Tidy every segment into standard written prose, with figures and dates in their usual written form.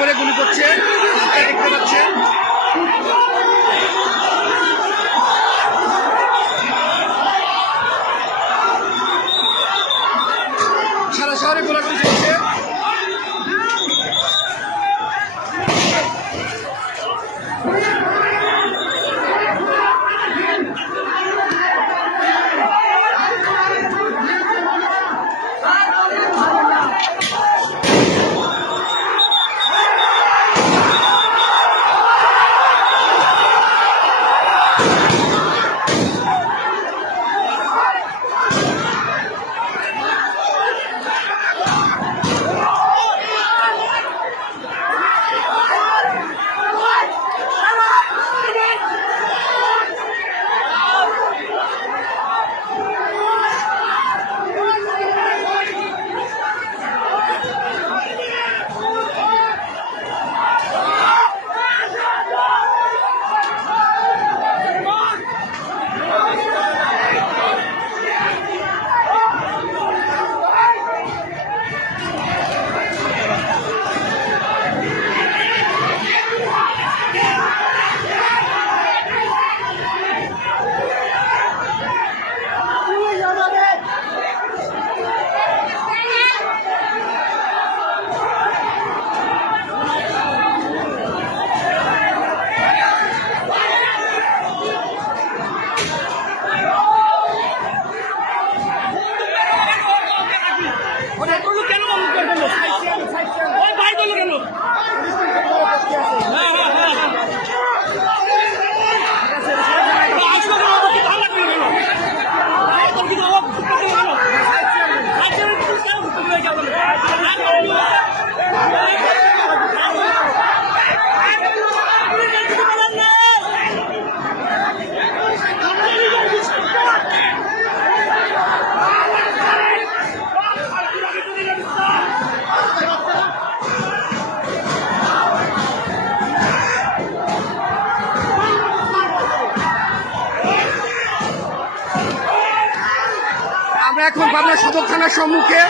করে গুলি করছে, দেখতে পাচ্ছেন। সারা শহরে গোলাগুলি চলছে। আমরা এখন পাবনা সদর থানার সম্মুখে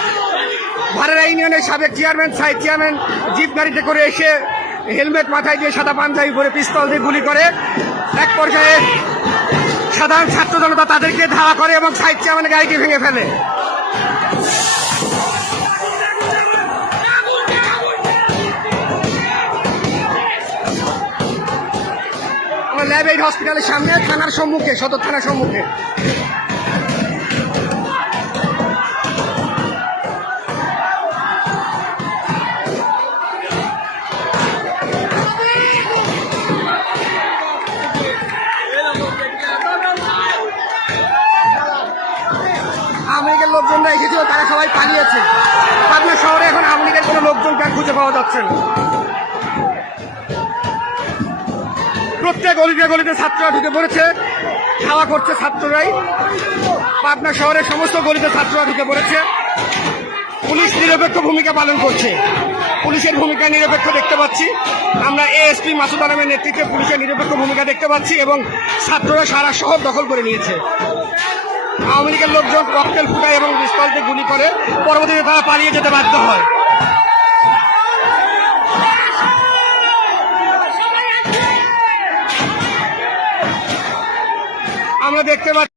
ভারেরা ইউনিয়নের সাবেক চেয়ারম্যান সাইদ চেয়ারম্যান জিপ গাড়িতে করে এসে হেলমেট মাথায় দিয়ে সাদা পাঞ্জাবি পরে পিস্তল দিয়ে গুলি করে। এক পর্যায়ে সাধারণ ছাত্র জনতা তাদেরকে ধাওয়া করে এবং সাইদ চেয়ারম্যানের গাড়িটি ভেঙে ফেলে। আমরা ল্যাব এইড হসপিটালের সামনে থানার সম্মুখে, সদর থানার সম্মুখে। আওয়ামী লীগের লোকজনরা এসেছিল, তারা সবাই পালিয়েছে। পাবনা শহরে এখন আওয়ামী লীগের কোনো লোকজনকে খুঁজে পাওয়া যাচ্ছে না। প্রত্যেক গলিতে গলিতে ছাত্ররা ঢুকে পড়েছে, খাওয়া করছে ছাত্ররাই। পাবনা শহরের সমস্ত গলিতে ছাত্ররা ঢুকে পড়েছে। পুলিশ নিরপেক্ষ ভূমিকা পালন করছে, পুলিশের ভূমিকা নিরপেক্ষ দেখতে পাচ্ছি আমরা। এএসপি মাসুদ আলমের নেতৃত্বে পুলিশের নিরপেক্ষ ভূমিকা দেখতে পাচ্ছি এবং ছাত্ররা সারা শহর দখল করে নিয়েছে। আওয়ামী লীগের লোকজন ককটেল ফুটায় এবং পিস্তল দিয়ে গুলি করে, পরবর্তীতে তারা পালিয়ে যেতে বাধ্য হয়। আমরা দেখতে পাচ্ছি